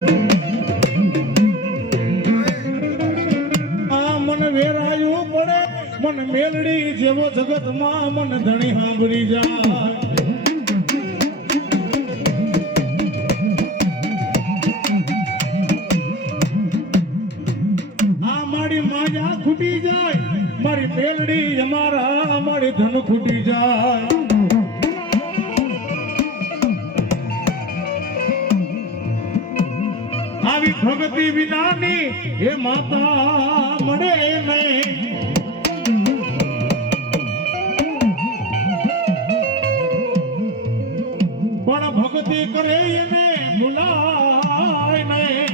મન મેલડી જેવો જગતમાં મન ધણી સાંભળી જાય આ મારી માયા ખૂટી જાય મારી મેલડી અમારા મારી ધન ખૂટી જાય આવી ભક્તિ વિનાની હે માતા મળે નહીં પણ ભક્તિ કરે એને ભૂલાય નહીં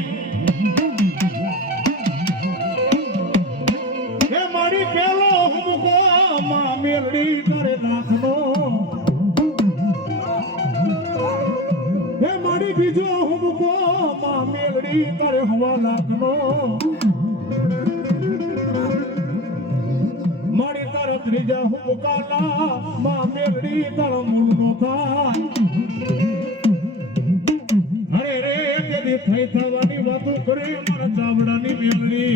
હે મારી પેલો હુમકો માં મેલડી કરે નાખનો હે મારી બીજો હુમકો માં મેલડી કરે હવા નાખનો મારી તારા ત્રીજા હુમકાલા માં મેલડી તારો મૂળ નો થાય થઈ થવાની વાતો કરે મારા ચાવડાની મેલડી